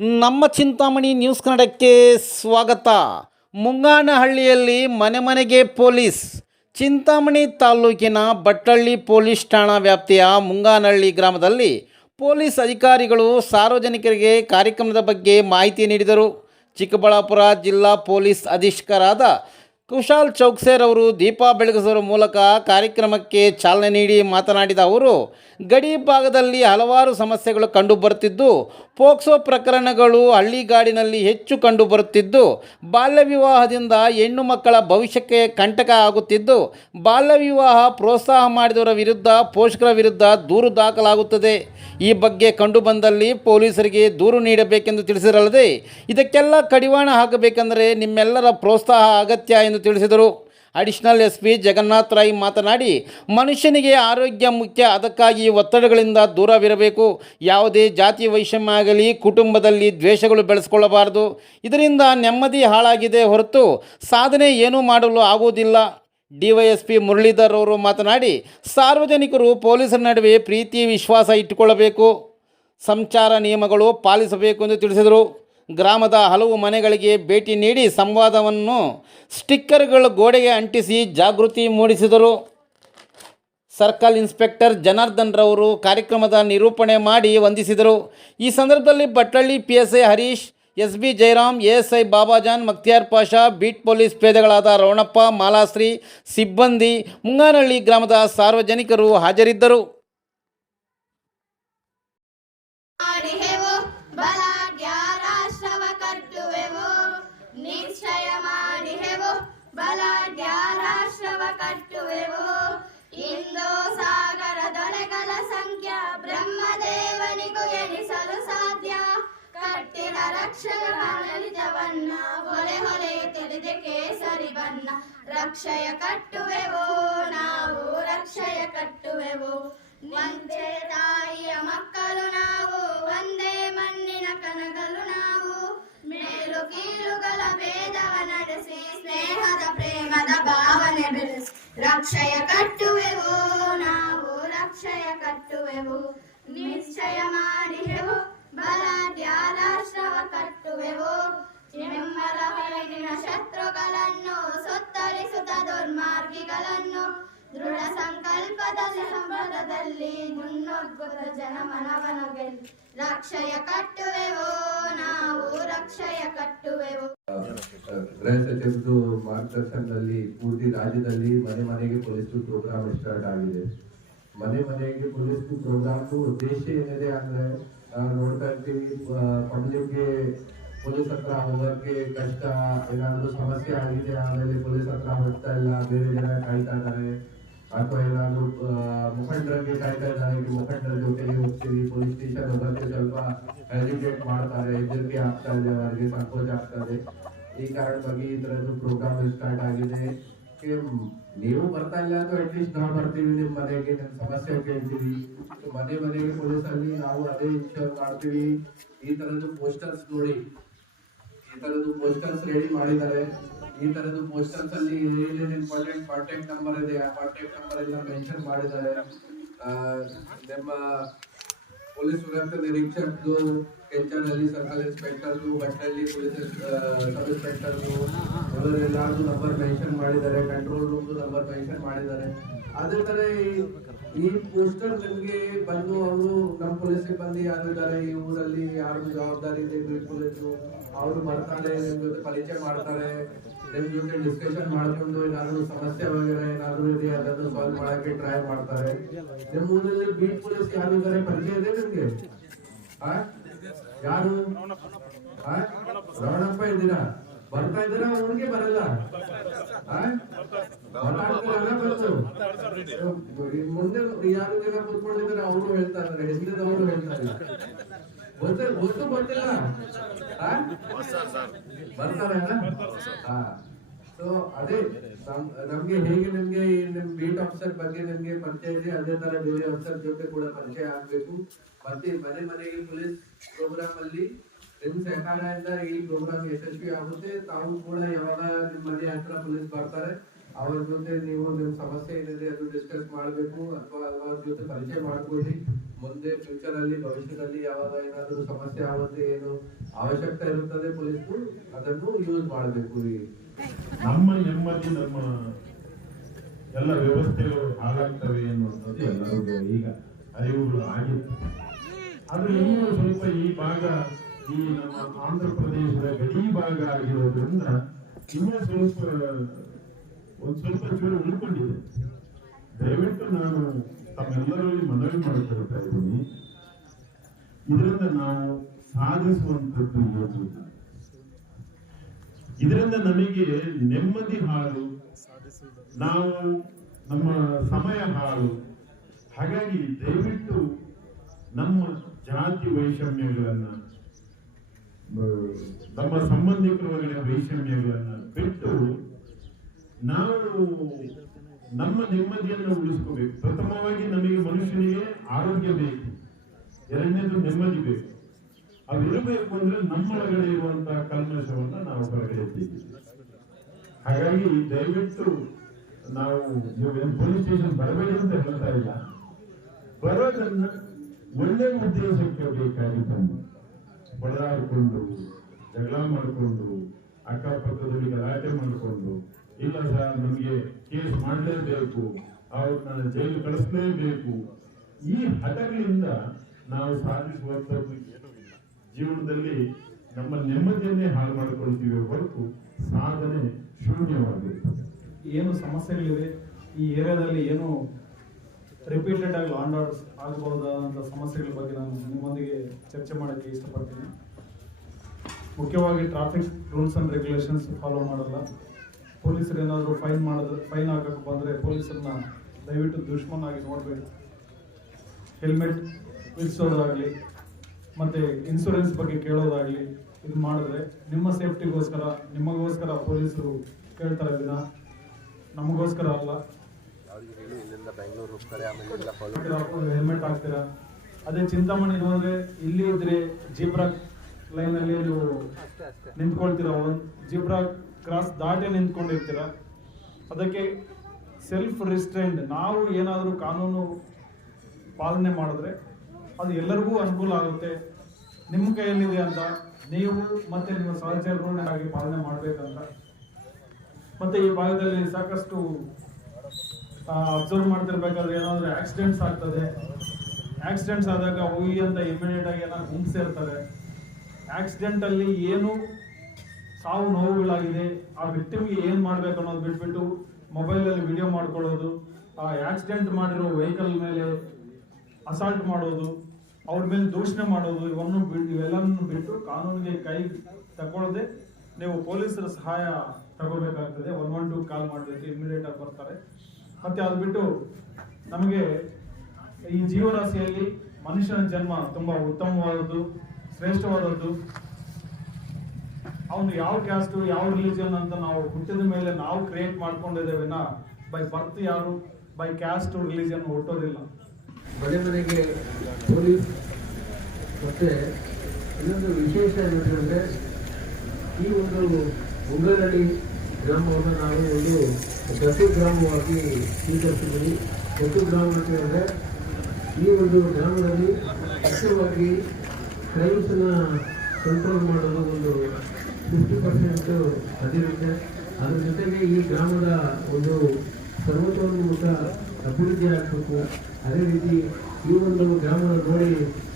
ನಮ್ಮ ಚಿಂತಾಮಣಿ ನ್ಯೂಸ್ ಕನ್ನಡಕ್ಕೆ ಸ್ವಾಗತ. ಮುಂಗಾನಹಳ್ಳಿಯಲ್ಲಿ ಮನೆ ಮನೆಗೆ ಪೊಲೀಸ್. ಚಿಂತಾಮಣಿ ತಾಲೂಕಿನ ಬಟ್ಟಳ್ಳಿ ಪೊಲೀಸ್ ಠಾಣಾ ವ್ಯಾಪ್ತಿಯ ಮುಂಗಾನಹಳ್ಳಿ ಗ್ರಾಮದಲ್ಲಿ ಪೊಲೀಸ್ ಅಧಿಕಾರಿಗಳು ಸಾರ್ವಜನಿಕರಿಗೆ ಕಾರ್ಯಕ್ರಮದ ಬಗ್ಗೆ ಮಾಹಿತಿ ನೀಡಿದರು. ಚಿಕ್ಕಬಳ್ಳಾಪುರ ಜಿಲ್ಲಾ ಪೊಲೀಸ್ ಅಧೀಕ್ಷಕರಾದ ಕುಶಾಲ್ ಚೌಕ್ಸೇರ್ ಅವರು ದೀಪ ಬೆಳಗಿಸುವ ಮೂಲಕ ಕಾರ್ಯಕ್ರಮಕ್ಕೆ ಚಾಲನೆ ನೀಡಿ ಮಾತನಾಡಿದ ಅವರು, ಗಡಿ ಭಾಗದಲ್ಲಿ ಹಲವಾರು ಸಮಸ್ಯೆಗಳು ಕಂಡುಬರುತ್ತಿದ್ದು ಪೋಕ್ಸೋ ಪ್ರಕರಣಗಳು ಹಳ್ಳಿಗಾಡಿನಲ್ಲಿ ಹೆಚ್ಚು ಕಂಡುಬರುತ್ತಿದ್ದು ಬಾಲ್ಯ ವಿವಾಹದಿಂದ ಹೆಣ್ಣು ಮಕ್ಕಳ ಭವಿಷ್ಯಕ್ಕೆ ಕಂಟಕ ಆಗುತ್ತಿದ್ದು ಬಾಲ್ಯ ವಿವಾಹ ಪ್ರೋತ್ಸಾಹ ಮಾಡಿದವರ ವಿರುದ್ಧ, ಪೋಷಕರ ವಿರುದ್ಧ ದೂರು ದಾಖಲಾಗುತ್ತದೆ. ಈ ಬಗ್ಗೆ ಕಂಡುಬಂದಲ್ಲಿ ಪೊಲೀಸರಿಗೆ ದೂರು ನೀಡಬೇಕೆಂದು ತಿಳಿಸಿರಲ್ಲದೆ, ಇದಕ್ಕೆಲ್ಲ ಕಡಿವಾಣ ಹಾಕಬೇಕೆಂದರೆ ನಿಮ್ಮೆಲ್ಲರ ಪ್ರೋತ್ಸಾಹ ಅಗತ್ಯ ಎಂದು ತಿಳಿಸಿದರು. Additional S P Jagannath Rai ಮಾತನಾಡಿ, ಮನುಷ್ಯನಿಗೆ ಆರೋಗ್ಯ ಮುಖ್ಯ, ಅದಕ್ಕಾಗಿ ಒತ್ತಡಗಳಿಂದ ದೂರವಿರಬೇಕು. ಯಾವುದೇ ಜಾತಿ ವೈಷಮ್ಯ ಆಗಲಿ, ಕುಟುಂಬದಲ್ಲಿ ದ್ವೇಷಗಳು ಬೆಳೆಸ್ಕೊಳ್ಳಬಾರದು. ಇದರಿಂದ ನೆಮ್ಮದಿ ಹಾಳಾಗಿದೆ ಹೊರತು ಸಾಧನೆ ಏನೂ ಮಾಡಲು ಆಗುವುದಿಲ್ಲ. ಡಿವೈಎಸ್ಪಿ ಮುರಳೀಧರ್ ಅವರು ಮಾತನಾಡಿ, ಸಾರ್ವಜನಿಕರು ಪೊಲೀಸರ ನಡುವೆ ಪ್ರೀತಿ, ವಿಶ್ವಾಸ ಇಟ್ಟುಕೊಳ್ಳಬೇಕು. ಸಂಚಾರ ನಿಯಮಗಳು ಪಾಲಿಸಬೇಕು ಎಂದು ತಿಳಿಸಿದರು. ಗ್ರಾಮದ ಹಲವು ಮನೆಗಳಿಗೆ ಭೇಟಿ ನೀಡಿ ಸಂವಾದವನ್ನು ಸ್ಟಿಕ್ಕರ್ಗಳು ಗೋಡೆಗೆ ಅಂಟಿಸಿ ಜಾಗೃತಿ ಮೂಡಿಸಿದರು. ಸರ್ಕಲ್ ಇನ್ಸ್ಪೆಕ್ಟರ್ ಜನಾರ್ದನ್ ರವರು ಕಾರ್ಯಕ್ರಮದ ನಿರೂಪಣೆ ಮಾಡಿ ವಂದಿಸಿದರು. ಈ ಸಂದರ್ಭದಲ್ಲಿ Battalli P S I Harish S B Jayaram S I Babajan Maktiyar Pasha, beat police ಪೇದೆಗಳಾದ Ravanappa Malashri, ಸಿಬ್ಬಂದಿ, ಮುಂಗಾನಹಳ್ಳಿ ಗ್ರಾಮದ ಸಾರ್ವಜನಿಕರು ಹಾಜರಿದ್ದರು. ಕಟ್ಟಿನ ರಕ್ಷಕ ನಿಜವನ್ನ ಹೊಳೆ ಹೊಳೆ ತಿಳಿದೆ ಕೇಸರಿ ಬಣ್ಣ ರಕ್ಷಯ ಕಟ್ಟುವೆವು ನಾವು ರಕ್ಷಯ ಕಟ್ಟುವೆವು ಒಂದೇ ತಾಯಿಯ ಮಕ್ಕಳು ನಾವು ಒಂದೇ ಮಣ್ಣಿನ ಕನಗಲು ನಾವು ಮೇಲು ಕೀಳುಗಳ ಭೇದವ ನಡೆಸಿ ಸ್ನೇಹದ ಪ್ರೇಮದ ಭಾವನೆ ಬೆಳೆಸಿ ರಕ್ಷಯ ಕಟ್ಟುವೆವು ನಾವು ರಕ್ಷಯ ಕಟ್ಟುವೆವು ಸಂಬಂಧದಲ್ಲಿ ಮುನ್ನುಗ್ಗುತ್ತ ಜನಮನವನ ಗೆಲ್ಲಿ ರಕ್ಷಯ ಕಟ್ಟುವೆವು, ನಾವು ರಕ್ಷಯ ಕಟ್ಟುವೆವು. ಗೃಹ ಸಚಿವರದು ಮಾರ್ಗದರ್ಶನದಲ್ಲಿ, ಪೂರ್ತಿ ರಾಜ್ಯದಲ್ಲಿ ಮನೆ ಮನೆಗೆ ಪೊಲೀಸ್ ಪ್ರೋಗ್ರಾಮ್ ಸ್ಟಾರ್ಟ್ ಆಗಿದೆ. ಮನೆ ಮನೆಗೆ ಪೊಲೀಸ್ ಪ್ರೋಗ್ರಾಮ್ ಉದ್ದೇಶ ಏನಿದೆ ಅಂದ್ರೆ ನೋಡ್ತಾ ಇರ್ತೀವಿ ಪಬ್ಲಿಕ್ಗೆ ಪೊಲೀಸ್ ಹತ್ರ ಹೋಗೋಕೆ ಕಷ್ಟ, ಏನಾದ್ರು ಸಮಸ್ಯೆ ಆಗಿದೆ, ಆಮೇಲೆ ಪೊಲೀಸ್ ಹತ್ರ ಹೋಗ್ತಾ ಇಲ್ಲ, ಬೇರೆ ಜನ ಕಾಯ್ತಾ ಇದ್ದಾರೆ. ಅಥವಾ ಏನಾದ್ರು ಆ, ಮುಖಂಡರಿಗೆ ಕಾಯ್ತಾ ಇದ್ದಾರೆ ಈ ಮುಖಂಡರ ಜೊತೆಗೆ ಹೋಗ್ತೀವಿ ಪೊಲೀಸ್ ಸ್ಟೇಷನ್ ಹೋಗೋಕ್ಕೆ ಸ್ವಲ್ಪ ಹೆಸಿಟೇಟ್ ಮಾಡ್ತಾರೆ ಹೆದರಿಕೆ ಆಗ್ತಾ ಇದೆ ಅವರಿಗೆ ಸಂಕೋಚ ಆಗ್ತಾ ಇದೆ ಈ ಕಾರಣವಾಗಿ ಈ ತರದ್ದು ಪ್ರೋಗ್ರಾಮ್ ಸ್ಟಾರ್ಟ್ ಆಗಿದೆ ಕೆ ನೀವು ಬರ್ತಾ ಇಲ್ಲ ಅಥವಾ ಅಟ್ಲೀಸ್ಟ್ ನಾವು ಬರ್ತೀವಿ ನಿಮ್ಮ ಮನೆಗೆ ನಿಮ್ಮ ಸಮಸ್ಯೆ ಕೇಳ್ತೀವಿ So, ಮನೆ ಮನೆಗೆ ಪೊಲೀಸ್ ಅಲ್ಲಿ ನಾವು ಅದೇ ಇನ್ಶೂರ್ ಮಾಡ್ತೀವಿ ಈ ತರದ್ದು ಪೋಸ್ಟರ್ಸ್ ನೋಡಿ ಈ ತರದ್ದು ಪೋಸ್ಟರ್ಸ್ ರೆಡಿ ಮಾಡಿದ್ದಾರೆ. ಈ ತರದ್ದು ಪೋಸ್ಟರ್ಸ್ ಅಲ್ಲಿ ಏನೇನು ಇಂಪಾರ್ಟೆಂಟ್ ಕಾಂಟ್ಯಾಕ್ಟ್ ನಂಬರ್ ಇದೆ, ಆ ಕಾಂಟ್ಯಾಕ್ಟ್ ನಂಬರ್ ಎಲ್ಲ ಮೆನ್ಷನ್ ಮಾಡಿದ್ದಾರೆ. ನಮ್ಮ ಪೊಲೀಸ್ ಸುರಕ್ಷಾ ನಿರೀಕ್ಷಕರು ಕೆಂಚಲ್ಲಿ ಸರ್ಕಲ್ ಇನ್ಸ್ಪೆಕ್ಟರ್ದು ಬಟ್ಟಲ್ಲಿ ಪೊಲೀಸ್ ಸಬ್ ಇನ್ಸ್ಪೆಕ್ಟರ್ದು ಅವರೆಲ್ಲರದು ನಂಬರ್ ಮೆನ್ಷನ್ ಮಾಡಿದ್ದಾರೆ. ಕಂಟ್ರೋಲ್ ರೂಮ್ದು ನಂಬರ್ ಮೆನ್ಷನ್ ಮಾಡಿದ್ದಾರೆ. ಅದೇ ತರ ಈ- ಈ ಪೋಸ್ಟರ್ ನಿಮ್ಗೆ ಬಂದು ಅವರು ನಮ್ಮ ಪೊಲೀಸ್ ಸಿಬ್ಬಂದಿ ಯಾರು ಇದ್ದಾರೆ? ಈ ಊರಲ್ಲಿ ಯಾರು ಜವಾಬ್ದಾರಿ ಇದೆ? ಬೀಟ್ ಪೊಲೀಸ್ ಅವರು ಬರ್ತಾರೆ ನಿಮ್ ಜೊತೆ ಪರಿಚಯ ಮಾಡ್ತಾರೆ. ನಿಮ್ ಜೊತೆ ಡಿಸ್ಕಷನ್ ಮಾಡ್ಕೊಂಡು ಏನಾದರೂ ಸಮಸ್ಯೆ ವಗೇರೆ ಏನಾದರೂ ಇದೆ ಅದನ್ನು ಸಾಲ್ವ್ ಮಾಡಕ್ಕೆ ಟ್ರೈ ಮಾಡ್ತಾರೆ. ನಿಮ್ಮ ಊರಲ್ಲಿ ಬೀಟ್ ಪೊಲೀಸ್ ಯಾರು ಇದ್ದಾರೆ? ಪರಿಚಯ ಇದೆ ನಿಮ್ಗೆ? ಯಾರು? ರವಣಪ್ಪ ಇದ್ದೀರಾ? ಬರ್ತಾ ಇದ್ರೆ ಅವನಿಗೆ ಬರಲ್ಲ? ಮುಂದೆ ಯಾರು ಜನ ಕೂತ್ಕೊಂಡಿದ್ದಾರೆ ಅವರು ಹೇಳ್ತಾ ಇದಾರೆ ಹಿಂದಿನವರು ಹೇಳ್ತಾ ಇದ್ದಾರೆ. ಗೊತ್ತ, ಗೊತ್ತು ಗೊತ್ತಿಲ್ಲ? ಬರ್ತಾರ ಹಾ ಅದೇ, ನಮ್- ನಮ್ಗೆ ಹೇಗೆ ನಿಮ್ಗೆ ನಿಮ್ ಬೀಟ್ ಆಫೀಸರ್ ಬಗ್ಗೆ ನಿಮ್ಗೆ ಪರಿಚಯ ಇದೆ? ಅದೇ ತರ ಬೇರೆ ಆಫೀಸರ್ ಜೊತೆ ಕೂಡ ಪರಿಚಯ ಆಗ್ಬೇಕು. ಮತ್ತೆ ಮನೆ ಮನೆಗೆ ಪೊಲೀಸ್ ಪ್ರೋಗ್ರಾಮ್ ಅಲ್ಲಿ ನಿಮ್ ಸಹಕಾರದಿಂದ ಈ ಪ್ರೋಗ್ರಾಮ್ ಯಶಸ್ವಿ ಆಗುತ್ತೆ. ತಾವು ಕೂಡ ಯಾವಾಗ ನಿಮ್ಮ ಮನೆ ಹತ್ರ ಪೊಲೀಸ್ ಬರ್ತಾರೆ, ಅವ್ರ ಜೊತೆ ನೀವು ನಿಮ್ ಸಮಸ್ಯೆ ಏನಿದೆ ಅದು ಡಿಸ್ಕಸ್ ಮಾಡಬೇಕು ಅಥವಾ ಅವ್ರ ಜೊತೆ ಪರಿಚಯ ಮಾಡ್ಕೊಳ್ಳಿ. ಮುಂದೆ ಫ್ಯೂಚರ್ ಅಲ್ಲಿ, ಭವಿಷ್ಯದಲ್ಲಿ ಯಾವಾಗ ಏನಾದರೂ ಸಮಸ್ಯೆ ಆಗುತ್ತೆ, ಏನು ಅವಶ್ಯಕತೆ ಇರುತ್ತದೆ ಪೊಲೀಸ್ ಅದನ್ನು ಯೂಸ್ ಮಾಡಬೇಕು ಈ ನಮ್ಮ ನೆಮ್ಮದಿ, ನಮ್ಮ ಎಲ್ಲ ವ್ಯವಸ್ಥೆಗಳು ಹಾಳಾಗ್ತವೆ ಅನ್ನುವಂಥದ್ದು ಎಲ್ಲರಿಗೂ ಈಗ ಅರಿವುಗಳು ಆಗಿದೆ ಆದ್ರೆ ಇನ್ನೂ ಸ್ವಲ್ಪ ಭಾಗ ಈ ನಮ್ಮ ಆಂಧ್ರ ಪ್ರದೇಶದ ಗಡಿ ಭಾಗ ಆಗಿರೋದ್ರಿಂದ ಇನ್ನೂ ಸ್ವಲ್ಪ, ಒಂದ್ ಸ್ವಲ್ಪ ಚೂರು ಉಳ್ಕೊಂಡಿದೆ. ದಯವಿಟ್ಟು ನಾನು ತಮ್ಮೆಲ್ಲರಲ್ಲಿ ಮನವಿ ಮಾಡಿಕೊಳ್ತಾ ಇದ್ದೀನಿ. ಇದರಿಂದ ನಾವು ಸಾಧಿಸುವಂಥದ್ದು ಇವತ್ತು ಇದರಿಂದ ನಮಗೆ ನೆಮ್ಮದಿ ಹಾಳು, ನಾವು ನಮ್ಮ ಸಮಯ ಹಾಳು. ಹಾಗಾಗಿ ದಯವಿಟ್ಟು ನಮ್ಮ ಜಾತಿ ವೈಷಮ್ಯಗಳನ್ನ ನಮ್ಮ ಸಂಬಂಧಿಕರ ಒಳಗಡೆ ಬಿಟ್ಟು ನಾವು ನಮ್ಮ ನೆಮ್ಮದಿಯನ್ನು ಉಳಿಸ್ಕೋಬೇಕು. ಪ್ರಥಮವಾಗಿ ನಮಗೆ ಮನುಷ್ಯನಿಗೆ ಆರೋಗ್ಯ ಬೇಕು. ಎರಡನೇದು ನೆಮ್ಮದಿ ಬೇಕು. ಅದು ಇರಬೇಕು ಅಂದ್ರೆ ನಮ್ಮೊಳಗಡೆ ಇರುವಂತಹ ಕಲ್ಮಶವನ್ನ ನಾವು ಹೊರಗಡೆ ಹಾಗಾಗಿ ದಯವಿಟ್ಟು ನಾವು ಪೊಲೀಸ್ ಸ್ಟೇಷನ್ ಬರಬೇಡಿ ಅಂತ ಹೇಳ್ತಾ ಇಲ್ಲ. ಬರೋದನ್ನ ಒಳ್ಳೆ ಉದ್ದೇಶಕ್ಕೆ ಬೇಕಾಗಿ ಬಂದು ಜಗಳ ಮಾಡಿಕೊಂಡು, ಅಕ್ಕಪಕ್ಕದಲ್ಲಿ ಗಲಾಟೆ ಮಾಡಿಕೊಂಡು, ಇಲ್ಲ ಸರ್, ನಮಗೆ ಕೇಸ್ ಮಾಡಲೇಬೇಕು, ಅವ್ರನ್ನ ಜೈಲು ಕಳಿಸ್ಲೇಬೇಕು. ಈ ಹಠಗಳಿಂದ ನಾವು ಇಲ್ಲ. ಜೀವನದಲ್ಲಿ ನಮ್ಮ ನೆಮ್ಮದಿಯನ್ನೇ ಹಾಳು ಮಾಡಿಕೊಳ್ತೀವಿ ಹೊರತು ಸಾಧನೆ ಶೂನ್ಯವಾಗಿರುತ್ತದೆ ಏನು ಸಮಸ್ಯೆಗಳಿವೆ? ಈ ಏರಿಯಾದಲ್ಲಿ ಏನು ರಿಪೀಟೆಡ್ ಆಗಿ ಲಾಂಡ್ ಆರ್ಡರ್ಸ್ ಸಮಸ್ಯೆಗಳ ಬಗ್ಗೆ ನಾನು ನಿಮ್ಮೊಂದಿಗೆ ಚರ್ಚೆ ಮಾಡೋಕ್ಕೆ ಇಷ್ಟಪಡ್ತೀನಿ. ಮುಖ್ಯವಾಗಿ traffic rules and regulations follow ಮಾಡಲ್ಲ. ಪೊಲೀಸರು ಏನಾದರೂ ಫೈನ್ ಮಾಡಿದ್ರೆ ಫೈನ್ ಹಾಕಕ್ಕೆ ಬಂದರೆ ಪೊಲೀಸರನ್ನ ದಯವಿಟ್ಟು ದುಶ್ಮನಾಗಿ ನೋಡಬೇಕು. ಹೆಲ್ಮೆಟ್ ಇಳಿಸೋದಾಗಲಿ ಮತ್ತು ಇನ್ಶೂರೆನ್ಸ್ ಬಗ್ಗೆ ಕೇಳೋದಾಗಲಿ ಇದು ಮಾಡಿದ್ರೆ ನಿಮ್ಮ ಸೇಫ್ಟಿಗೋಸ್ಕರ ನಿಮಗೋಸ್ಕರ ಪೊಲೀಸರು ಕೇಳ್ತಾರೆ ದಿನ ನಮಗೋಸ್ಕರ ಅಲ್ಲ. ಹೆಲ್ಮೆಟ್ ಹಾಕ್ತೀರಾ? ಅದೇ ಚಿಂತಾಮಣಿ ಹೋದರೆ ಇಲ್ಲಿ ಇದ್ರೆ ಜೀಬ್ರಾ ಲೈನ್ ಅಲ್ಲಿ ನೀವು ನಿಂತ್ಕೊಳ್ತೀರಾ? ಒಂದು ಜಿಬ್ರಾ ಕ್ರಾಸ್ ದಾಟಿ ನಿಂತ್ಕೊಂಡಿರ್ತೀರಾ? ಅದಕ್ಕೆ ಸೆಲ್ಫ್ ರಿಸ್ಟ್ರೈಂಡ್ ನಾವು ಏನಾದರೂ ಕಾನೂನು ಪಾಲನೆ ಮಾಡಿದ್ರೆ ಅದು ಎಲ್ಲರಿಗೂ ಅನುಕೂಲ ಆಗುತ್ತೆ. ನಿಮ್ಮ ಕೈಯಲ್ಲಿದೆ ಅಂತ ನೀವು ಮತ್ತೆ ನಿಮ್ಮ ಸಹಚರರು ಹಾಗೆ ಪಾಲನೆ ಮಾಡಬೇಕಂತ. ಮತ್ತೆ ಈ ಭಾಗದಲ್ಲಿ ಸಾಕಷ್ಟು ಅಬ್ಸರ್ವ್ ಮಾಡ್ತಿರ್ಬೇಕಾದ್ರೆ ಏನಾದರೂ ಆಕ್ಸಿಡೆಂಟ್ಸ್ ಆಗ್ತದೆ. ಆಕ್ಸಿಡೆಂಟ್ಸ್ ಆದಾಗ ಹೋಗಿ ಅಂತ ಇಮಿಡಿಯೇಟ್ ಆಗಿ ಏನಾದ್ರು ಗುಂಪು ಸೇರ್ತಾರೆ ಆಕ್ಸಿಡೆಂಟ್ ಅಲ್ಲಿ ಏನು ಸಾವು ನೋವುಗಳಾಗಿದೆ, ಆ ವಿಕ್ಟಿಮ್ಗೆ ಏನು ಮಾಡಬೇಕು ಅನ್ನೋದು ಬಿಟ್ಬಿಟ್ಟು ಮೊಬೈಲ್ ಅಲ್ಲಿ ವಿಡಿಯೋ ಮಾಡ್ಕೊಳ್ಳೋದು, ಆ ಆಕ್ಸಿಡೆಂಟ್ ಮಾಡಿರೋ ವೆಹಿಕಲ್ ಮೇಲೆ ಅಸಾಲ್ಟ್ ಮಾಡೋದು, ಅವ್ರ ಮೇಲೆ ದೂಷಣೆ ಮಾಡೋದು, ಇವನ್ನು ಇವೆಲ್ಲವನ್ನು ಬಿಟ್ಟು ಕಾನೂನಿಗೆ ಕೈ ತಗೊಳ್ಳದೆ ನೀವು ಪೊಲೀಸರ ಸಹಾಯ ತಗೋಬೇಕಾಗ್ತದೆ ಒನ್ ಒನ್ ಟೂ ಕಾಲ್ ಮಾಡಬೇಕು ಇಮಿಡಿಯೇಟ್ ಆಗಿ ಬರ್ತಾರೆ. ಮತ್ತೆ ಅದು ಬಿಟ್ಟು ನಮಗೆ ಈ ಜೀವರಾಶಿಯಲ್ಲಿ ಮನುಷ್ಯನ ಜನ್ಮ ತುಂಬಾ ಉತ್ತಮವಾದದ್ದು. ಶ್ರೇಷ್ಠವಾದದ್ದು. ಅವನು ಯಾವ ಕ್ಯಾಸ್ಟ್ ಯಾವ ರಿಲಿಜನ್ ಅಂತ ನಾವು ಹುಟ್ಟಿದ ಮೇಲೆ ನಾವು ಕ್ರಿಯೇಟ್ ಮಾಡ್ಕೊಂಡಿದ್ದೇವೆ ಬೈ ಬರ್ತ್ ಯಾರು ಬೈ ಕ್ಯಾಸ್ಟ್ ರಿಲಿಜನ್ ಹುಟ್ಟೋದಿಲ್ಲ. ಮನೆ ಮನೆಗೆ ಪೊಲೀಸ್ ಮತ್ತೆ ಇನ್ನೊಂದು ವಿಶೇಷ ಏನಂತಂದ್ರೆ ಈ ಒಂದು ಉಂಗಲಡಿ ಗ್ರಾಮವನ್ನು ನಾವು ಒಂದು ದತ್ತು ಗ್ರಾಮವಾಗಿ ಸ್ವೀಕರಿಸಿದ್ದೀವಿ. ದತ್ತು ಗ್ರಾಮ ಅಂತ ಹೇಳಿದ್ರೆ, ಈ ಒಂದು ಗ್ರಾಮದಲ್ಲಿ ಮುಖ್ಯವಾಗಿ ಕ್ರೈಮ್ಸನ್ನ ಕಂಟ್ರೋಲ್ ಮಾಡೋದು ಒಂದು ಫಿಫ್ಟಿ ಪರ್ಸೆಂಟ್ ಅದಿರುತ್ತೆ ಅದ್ರ ಜೊತೆಗೆ ಈ ಗ್ರಾಮದ ಒಂದು ಸರ್ವತೋನ್ಮುಖ ಅಭಿವೃದ್ಧಿ ಆಗಬೇಕು. ಅದೇ ರೀತಿ ಈ ಒಂದು ಗ್ರಾಮದ ನೋಡಿ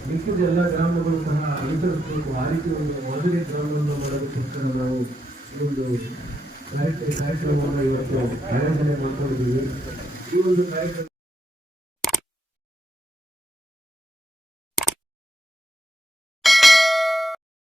ಮಿಕ್ಕಿದ ಎಲ್ಲ ಗ್ರಾಮಗಳು ಸಹ ಅನುಸರಿಸಬೇಕು. ಆ ರೀತಿ ಒಂದು ಮಾದರಿ ಗ್ರಾಮವನ್ನು ಮಾಡೋದಕ್ಕೋಸ್ಕರ ನಾವು ಒಂದು ಕಾರ್ಯಕ್ರಮ ಕಾರ್ಯಕ್ರಮವನ್ನು ಇವತ್ತು ಆಯೋಜನೆ ಮಾಡ್ಕೊಂಡಿದ್ದೀವಿ ಈ ಒಂದು ಕಾರ್ಯಕ್ರಮ